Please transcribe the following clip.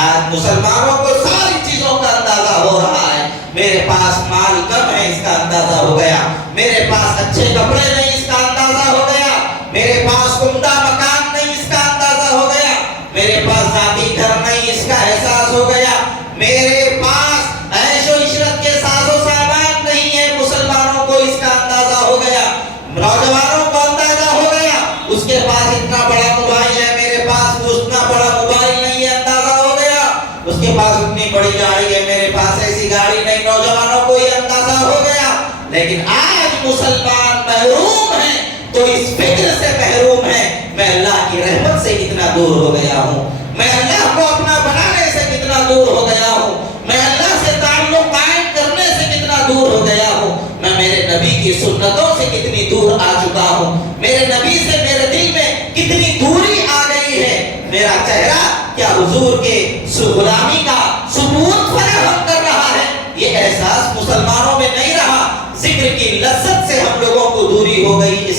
آج مسلمانوں کو ساری چیزوں کا اندازہ ہو رہا ہے. میرے پاس مال کم ہے اس کا اندازہ ہو گیا, میرے پاس اچھے کپڑے نہیں اس کا اندازہ ہو گیا, میرے پاس عمدہ مکان نہیں اس کا اندازہ ہو گیا, میرے پاس ذاتی گھر نہیں اس کا احساس ہو گیا, میرے پاس عیش و عشرت کے ساز و سامان نہیں ہے, مسلمانوں کو اس کا اندازہ ہو گیا, نوجوانوں کو اندازہ ہو گیا. اس کے پاس اتنا بڑا موبائل ہے, میرے پاس اتنا بڑا موبائل نہیں ہے, اندازہ ہو گیا. اس کے پاس اتنی بڑی گاڑی ہے, میرے پاس ایسی گاڑی نہیں, نوجوانوں کو یہ اندازہ ہو گیا. لیکن آج مسلمان محروم ہیں تو اس فکر سے محروم ہیں میں اللہ کی رحمت سے کتنا دور ہو گیا ہوں, میں اللہ کو اپنا بنانے سے کتنا دور ہو گیا ہوں, میں اللہ سے تعلق قائم کرنے سے کتنا دور ہو گیا ہوں, میں میرے نبی کی سنتوں سے کتنی دور آ چکا ہوں, میرے نبی سے میرے دل میں کتنی دوری آ گئی ہے. میرا چہرہ کیا حضور کے غلامی کا ثبوت فراہم کر رہا ہے؟ یہ احساس مسلمانوں میں نہیں رہا. ذکر کی لذت سے ہم لوگوں کو دوری ہو گئی.